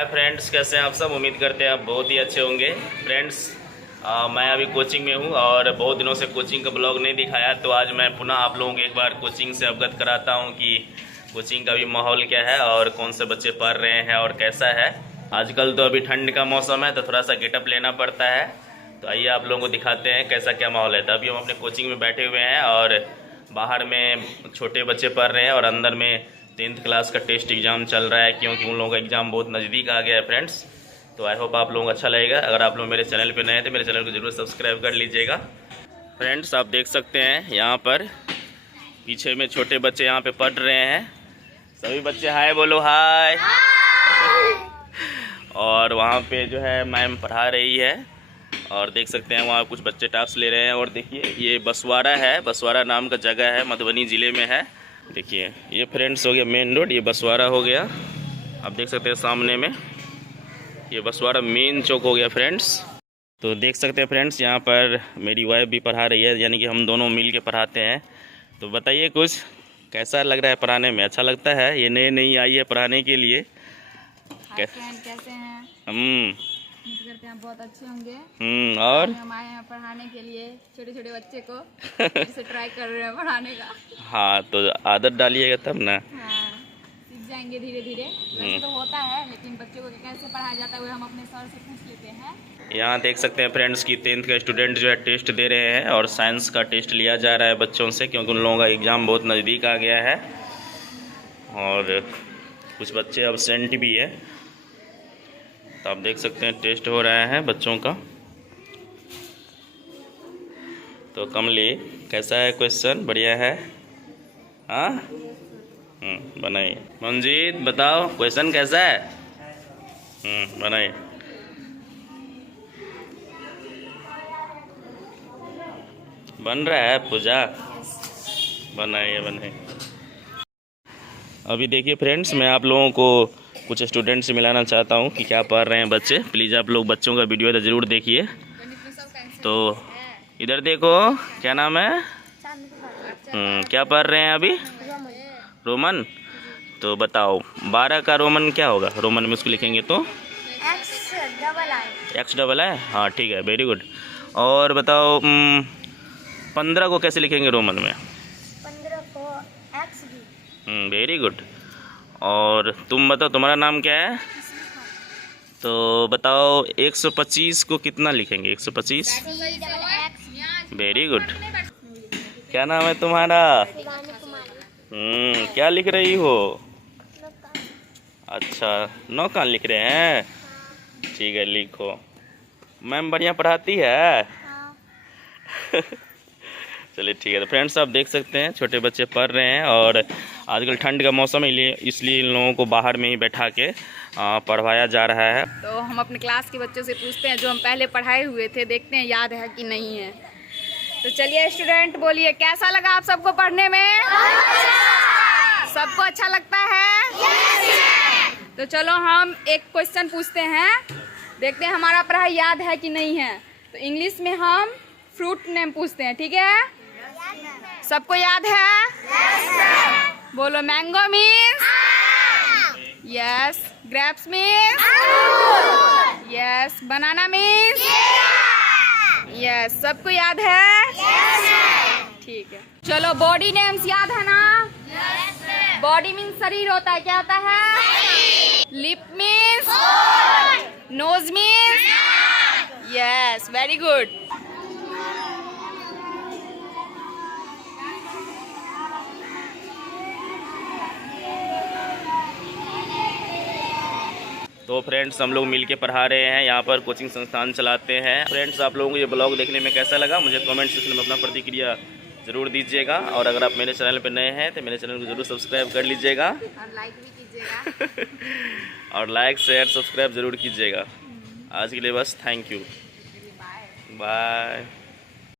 Hi friends, कैसे हैं आप सब। उम्मीद करते हैं आप बहुत ही अच्छे होंगे। फ्रेंड्स मैं अभी कोचिंग में हूँ और बहुत दिनों से कोचिंग का ब्लॉग नहीं दिखाया, तो आज मैं पुनः आप लोगों को एक बार कोचिंग से अवगत कराता हूँ कि कोचिंग का भी माहौल क्या है और कौन से बच्चे पढ़ रहे हैं और कैसा है। आजकल तो अभी ठंड का मौसम है तो थोड़ा सा गेटअप लेना पड़ता है, तो आइए आप लोगों को दिखाते हैं कैसा क्या माहौल है। तो अभी हम अपने कोचिंग में बैठे हुए हैं और बाहर में छोटे बच्चे पढ़ रहे हैं और अंदर में 10th क्लास का टेस्ट एग्ज़ाम चल रहा है, क्योंकि उन लोगों का एग्ज़ाम बहुत नज़दीक आ गया है फ्रेंड्स। तो आई होप आप लोगों को अच्छा लगेगा। अगर आप लोग मेरे चैनल पे नए हैं तो मेरे चैनल को जरूर सब्सक्राइब कर लीजिएगा। फ्रेंड्स आप देख सकते हैं यहाँ पर पीछे में छोटे बच्चे यहाँ पे पढ़ रहे हैं। सभी बच्चे हाय बोलो, हाय। और वहाँ पे जो है मैम पढ़ा रही है और देख सकते हैं वहाँ कुछ बच्चे टास्क ले रहे हैं। और देखिए ये बसवाड़ा है, बसवाड़ा नाम का जगह है, मधुबनी ज़िले में है। देखिए ये फ्रेंड्स हो गया मेन रोड, ये बसवाड़ा हो गया। आप देख सकते हैं सामने में ये बसवाड़ा मेन चौक हो गया फ्रेंड्स। तो देख सकते हैं फ्रेंड्स यहाँ पर मेरी वाइफ भी पढ़ा रही है, यानी कि हम दोनों मिल के पढ़ाते हैं। तो बताइए कुछ कैसा लग रहा है पढ़ाने में, अच्छा लगता है? ये नई नई आई है पढ़ाने के लिए। कैसे हैं? उम्मीद करते हैं बहुत अच्छे होंगे। और हम आए हैं पढ़ाने के लिए छोटे छोटे बच्चे को, इसे ट्राई कर रहे हैं पढ़ाने का। हाँ तो आदत डालिएगा तब ना। हाँ, सीख जाएंगे धीरे धीरे। वैसे तो होता है, लेकिन बच्चों को कैसे पढ़ाया जाता है वो हम अपने सर से पूछ लेते हैं। यहाँ देख सकते हैं फ्रेंड्स की 10th का स्टूडेंट जो है टेस्ट दे रहे हैं और साइंस का टेस्ट लिया जा रहा है बच्चों से, क्योंकि उन लोगों का एग्ज़ाम बहुत नज़दीक आ गया है और कुछ बच्चे अब्सेंट भी है। तो आप देख सकते हैं टेस्ट हो रहा है बच्चों का। तो कमली कैसा है क्वेश्चन, बढ़िया है? हाँ बनाइए। मंजीत बताओ क्वेश्चन कैसा है? बनाइए। बन रहा है पूजा, बनाइए बनाइए। अभी देखिए फ्रेंड्स मैं आप लोगों को कुछ स्टूडेंट से मिलाना चाहता हूँ कि क्या पढ़ रहे हैं बच्चे। प्लीज़ आप लोग बच्चों का वीडियो तो ज़रूर देखिए। तो इधर देखो, क्या नाम है? क्या पढ़ रहे हैं अभी? रोमन। तो बताओ 12 का रोमन क्या होगा? रोमन में उसको लिखेंगे तो XII। हाँ ठीक है, वेरी गुड। और बताओ 15 को कैसे लिखेंगे रोमन में? 15 को XD। Very good. और तुम बताओ तुम्हारा नाम क्या है? तो बताओ 125 को कितना लिखेंगे? 125। Very good. क्या नाम है तुम्हारा? क्या लिख रही हो? अच्छा 9 कान लिख रहे हैं, ठीक है लिखो। मैम बढ़िया पढ़ाती है। चलिए ठीक है। तो फ्रेंड्स आप देख सकते हैं छोटे बच्चे पढ़ रहे हैं और आजकल ठंड का मौसम है, इसलिए इन लोगों को बाहर में ही बैठा के पढ़वाया जा रहा है। तो हम अपने क्लास के बच्चों से पूछते हैं जो हम पहले पढ़ाए हुए थे, देखते हैं याद है कि नहीं है। तो चलिए स्टूडेंट बोलिए कैसा लगा आप सबको पढ़ने में? सबको अच्छा लगता है? तो चलो हम एक क्वेश्चन पूछते हैं, देखते हैं हमारा पढ़ाई याद है कि नहीं है। तो इंग्लिश में हम फ्रूट नेम पूछते हैं, ठीक है? सबको याद है? बोलो mango means yes, grapes means yes, banana means yes. सबको याद है? ठीक है। चलो बॉडी नेम्स याद है ना? बॉडी मीन्स शरीर होता है, क्या होता है? Lip means nose means yes, very good. तो फ्रेंड्स हम लोग मिलके पढ़ा रहे हैं, यहाँ पर कोचिंग संस्थान चलाते हैं। फ्रेंड्स आप लोगों को ये ब्लॉग देखने में कैसा लगा मुझे कमेंट सेक्शन में अपना प्रतिक्रिया ज़रूर दीजिएगा। और अगर आप मेरे चैनल पर नए हैं तो मेरे चैनल को ज़रूर सब्सक्राइब कर लीजिएगा और लाइक भी कीजिएगा। और लाइक शेयर सब्सक्राइब ज़रूर कीजिएगा। आज के लिए बस थैंक यू, बाय।